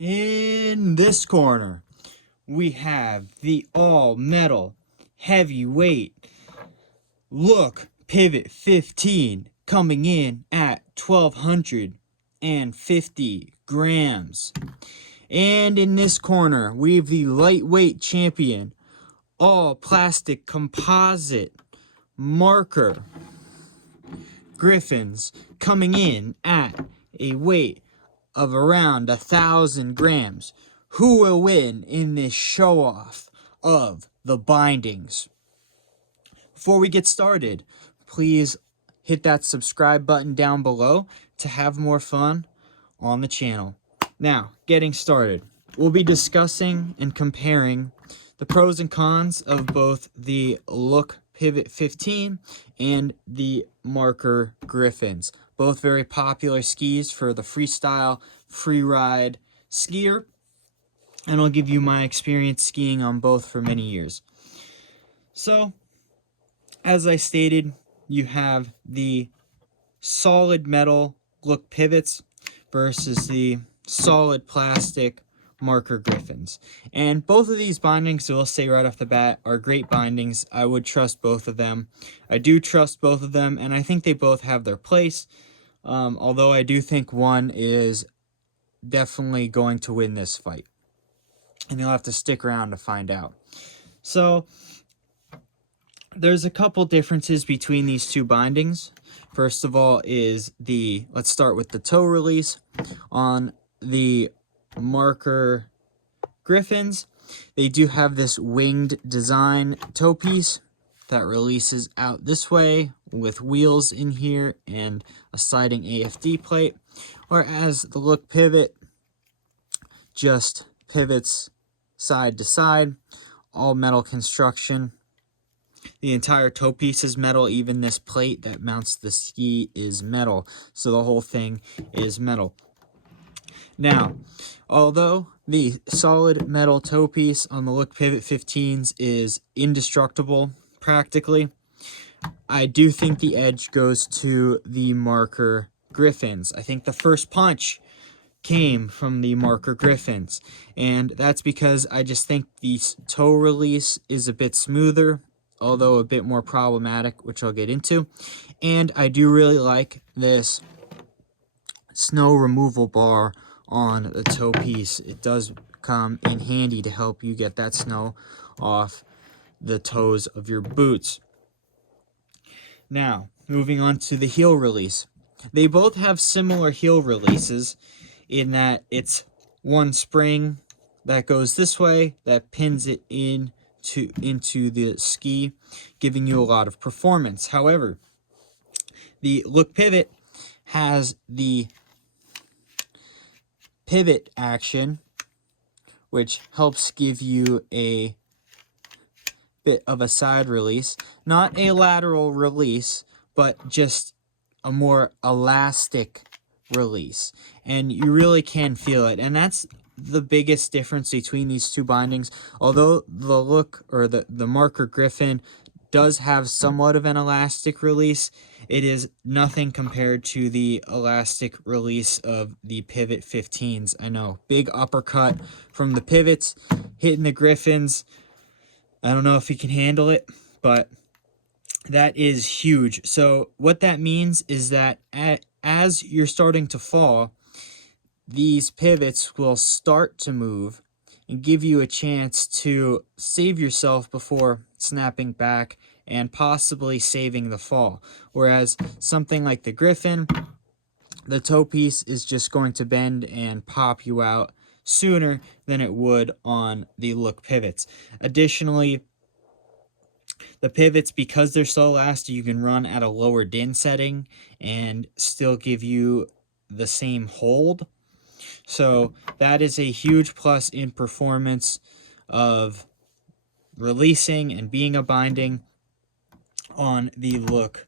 In this corner, we have the all-metal heavyweight Look Pivot 15 coming in at 1,250 grams. And in this corner, we have the lightweight champion, all plastic composite Marker Griffons coming in at a weight of around 1,000 grams. Who will win in this show-off of the bindings? Before we get started, please hit that subscribe button down below to have more fun on the channel. Now, getting started, we'll be discussing and comparing the pros and cons of both the Look Pivot 15 and the Marker Griffons. Both very popular skis for the freestyle, free ride skier. And I'll give you my experience skiing on both for many years. So, as I stated, you have the solid metal Look Pivots versus the solid plastic Marker Griffons. And both of these bindings, I will say right off the bat, are great bindings. I would trust both of them. I do trust both of them, and I think they both have their place. Although I do think one is definitely going to win this fight. And you'll have to stick around to find out. So, there's a couple differences between these two bindings. First of all is let's start with the toe release. On the Marker Griffons, they do have this winged design toe piece that releases out this way with wheels in here and a sliding AFD plate, whereas the Look Pivot just pivots side to side, all metal construction. The entire toe piece is metal, even this plate that mounts the ski is metal, so the whole thing is metal. Now, although the solid metal toe piece on the Look Pivot 15s is indestructible, practically, I do think the edge goes to the Marker Griffons. I think the first punch came from the Marker Griffons, and that's because I just think the toe release is a bit smoother, although a bit more problematic, which I'll get into. And I do really like this snow removal bar on the toe piece. It does come in handy to help you get that snow off the toes of your boots. Now, moving on to the heel release. They both have similar heel releases in that it's one spring that goes this way that pins it into the ski, giving you a lot of performance. However, the Look Pivot has the pivot action, which helps give you a bit of a side release, not a lateral release, but just a more elastic release, and you really can feel it. And that's the biggest difference between these two bindings. Although the Look or the Marker Griffon does have somewhat of an elastic release, it is nothing compared to the elastic release of the Pivot 15s. I know, big uppercut from the Pivots hitting the Griffons. I don't know if he can handle it, but that is huge. So what that means is that as you're starting to fall, these pivots will start to move and give you a chance to save yourself before snapping back and possibly saving the fall. Whereas something like the Griffon, the toe piece is just going to bend and pop you out sooner than it would on the Look Pivots. Additionally, the pivots, because they're so elastic, you can run at a lower din setting and still give you the same hold. So that is a huge plus in performance of releasing and being a binding on the Look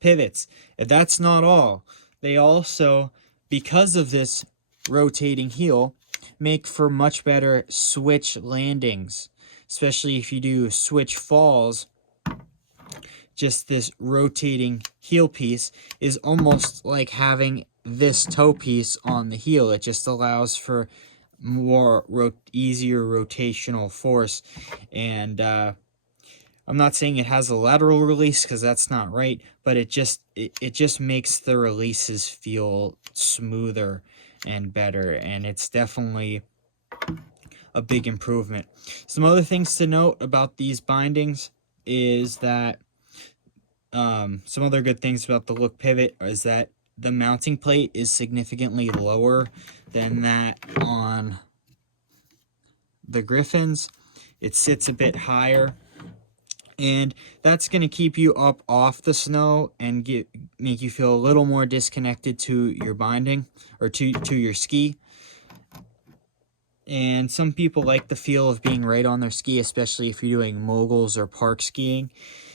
Pivots. If that's not all, they also, because of this rotating heel, make for much better switch landings, especially if you do switch falls. Just this rotating heel piece is almost like having this toe piece on the heel. It just allows for easier rotational force. And I'm not saying it has a lateral release, because that's not right, but it just makes the releases feel smoother and better, and it's definitely a big improvement. Some other things to note about these bindings is that some other good things about the Look Pivot is that the mounting plate is significantly lower than that on the Griffons. It sits a bit higher, and that's going to keep you up off the snow and make you feel a little more disconnected to your binding, or to your ski. And some people like the feel of being right on their ski, especially if you're doing moguls or park skiing.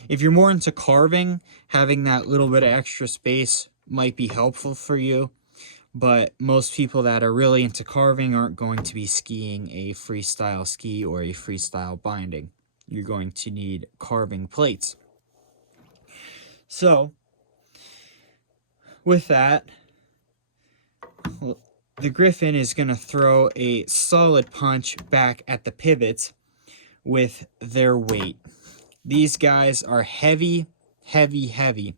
If you're more into carving, having that little bit of extra space might be helpful for you. But most people that are really into carving aren't going to be skiing a freestyle ski or a freestyle binding. You're going to need carving plates. So, with that, the Griffon is going to throw a solid punch back at the pivots with their weight. These guys are heavy, heavy, heavy.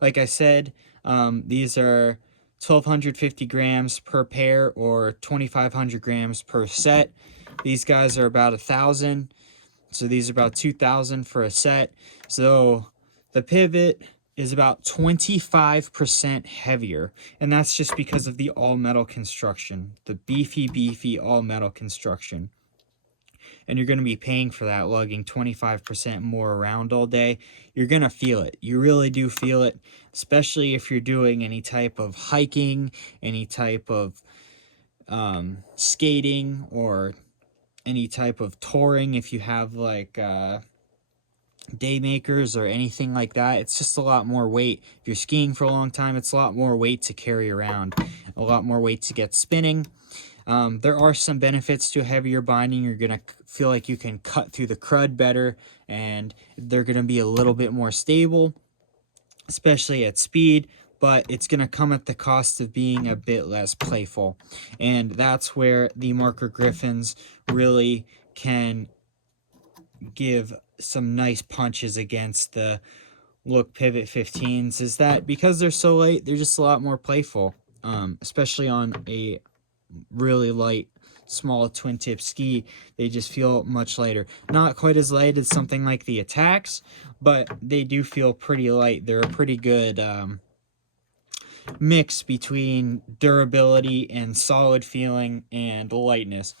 Like I said, these are 1,250 grams per pair, or 2,500 grams per set. These guys are about 1,000, so these are about 2,000 for a set. So the pivot is about 25% heavier, and that's just because of the all-metal construction, the beefy all-metal construction. And you're going to be paying for that, lugging 25% more around all day. You're going to feel it. You really do feel it, especially if you're doing any type of hiking, any type of skating, or any type of touring. If you have like day makers or anything like that, it's just a lot more weight. If you're skiing for a long time, it's a lot more weight to carry around, a lot more weight to get spinning. There are some benefits to a heavier binding. You're going to feel like you can cut through the crud better, and they're going to be a little bit more stable, especially at speed, but it's going to come at the cost of being a bit less playful. And that's where the Marker Griffons really can give some nice punches against the Look Pivot 15s, is that because they're so light, they're just a lot more playful, especially on a really light small twin tip ski. They just feel much lighter. Not quite as light as something like the Attacks, but they do feel pretty light. They're a pretty good mix between durability and solid feeling and lightness.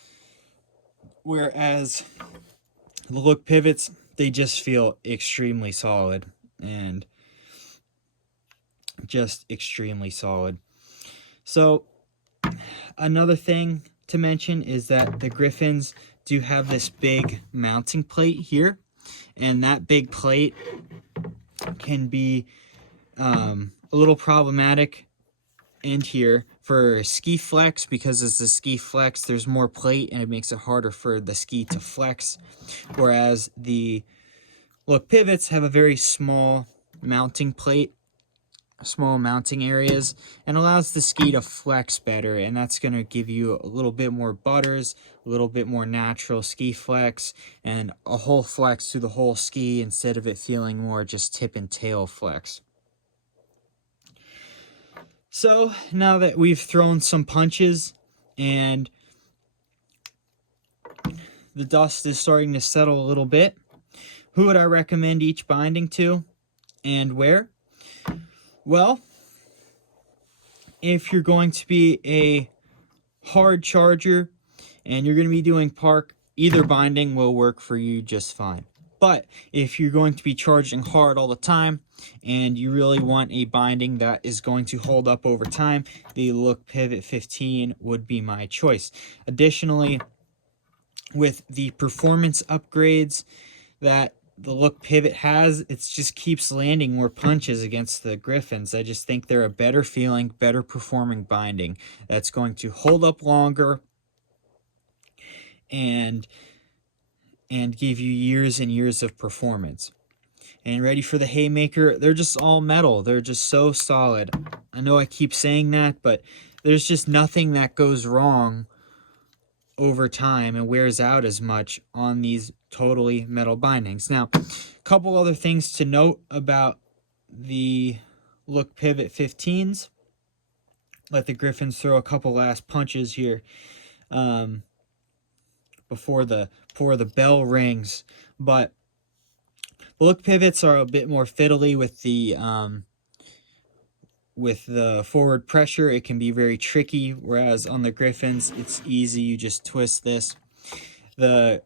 Whereas the Look Pivots, they just feel extremely solid, and just extremely solid. So another thing to mention is that the Griffons do have this big mounting plate here, and that big plate can be a little problematic in here for ski flex, because as the ski flex, there's more plate and it makes it harder for the ski to flex, whereas the Look Pivots have a very small mounting plate, small mounting areas, and allows the ski to flex better, and that's going to give you a little bit more butters, a little bit more natural ski flex, and a whole flex through the whole ski instead of it feeling more just tip and tail flex. So now that we've thrown some punches and the dust is starting to settle a little bit, who would I recommend each binding to and where? Well, if you're going to be a hard charger and you're going to be doing park, either binding will work for you just fine. But if you're going to be charging hard all the time and you really want a binding that is going to hold up over time, the Look Pivot 15 would be my choice. Additionally, with the performance upgrades that the Look Pivot has, it just keeps landing more punches against the Griffons. I just think they're a better feeling, better performing binding that's going to hold up longer and give you years and years of performance. And ready for the Haymaker, they're just all metal. They're just so solid. I know I keep saying that, but there's just nothing that goes wrong over time and wears out as much on these totally metal bindings. Now, a couple other things to note about the Look Pivot 15s. Let the Griffins throw a couple last punches here before the bell rings. But the Look Pivots are a bit more fiddly with the forward pressure. It can be very tricky, whereas on the Griffins, it's easy. You just twist this. The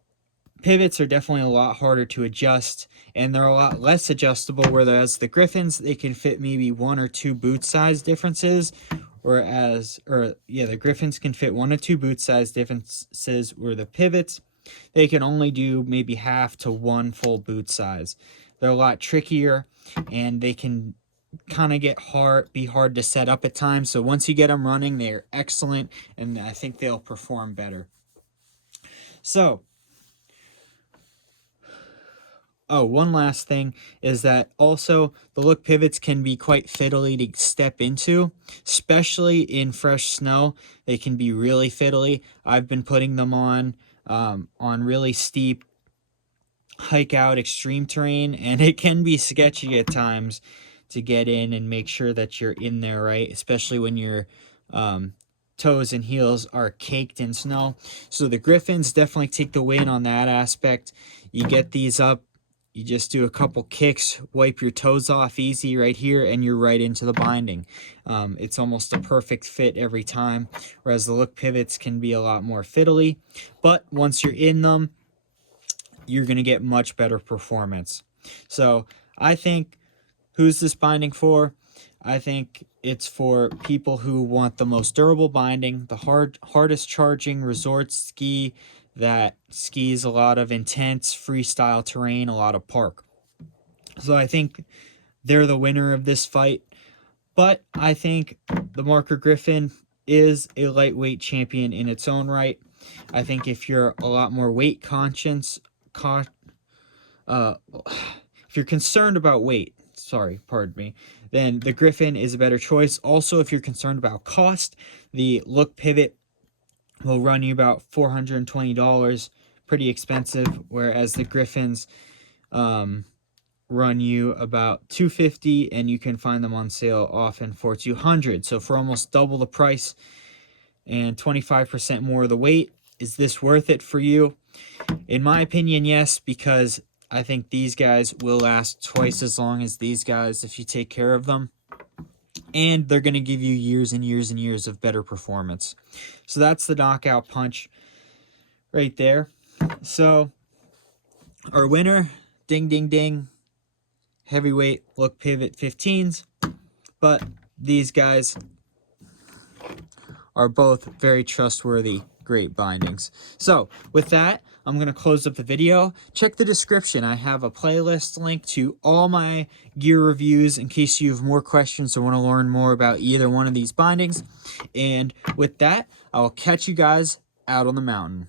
pivots are definitely a lot harder to adjust, and they're a lot less adjustable, whereas the Griffins, they can fit maybe 1 or 2 boot size differences, the Griffins can fit 1 or 2 boot size differences, where the pivots, they can only do maybe half to 1 full boot size. They're a lot trickier, and they can kind of be hard to set up at times. So once you get them running, they're excellent, and I think they'll perform better. So, one last thing is that also the Look Pivots can be quite fiddly to step into, especially in fresh snow. They can be really fiddly. I've been putting them on really steep hike out extreme terrain, and it can be sketchy at times to get in and make sure that you're in there right, especially when your toes and heels are caked in snow. So the Griffins definitely take the win on that aspect. You get these up, you just do a couple kicks, wipe your toes off easy right here, and you're right into the binding. It's almost a perfect fit every time, whereas the Look Pivots can be a lot more fiddly. But once you're in them, you're going to get much better performance. So I think, who's this binding for? I think it's for people who want the most durable binding, the hardest charging resort ski that skis a lot of intense freestyle terrain, a lot of park. So I think they're the winner of this fight. But I think the Marker Griffon is a lightweight champion in its own right. I think if you're a lot more weight conscious, if you're concerned about weight, then the Griffon is a better choice. Also, if you're concerned about cost, the Look Pivot will run you about $420, pretty expensive, whereas the Griffins run you about $250, and you can find them on sale often for $200. So for almost double the price and 25% more of the weight, is this worth it for you? In my opinion, yes, because I think these guys will last twice as long as these guys if you take care of them. And they're going to give you years and years and years of better performance. So that's the knockout punch right there. So our winner, ding, ding, ding, heavyweight Look Pivot 15s. But these guys are both very trustworthy, great bindings. So with that, I'm going to close up the video. Check the description. I have a playlist link to all my gear reviews in case you have more questions or want to learn more about either one of these bindings. And with that, I will catch you guys out on the mountain.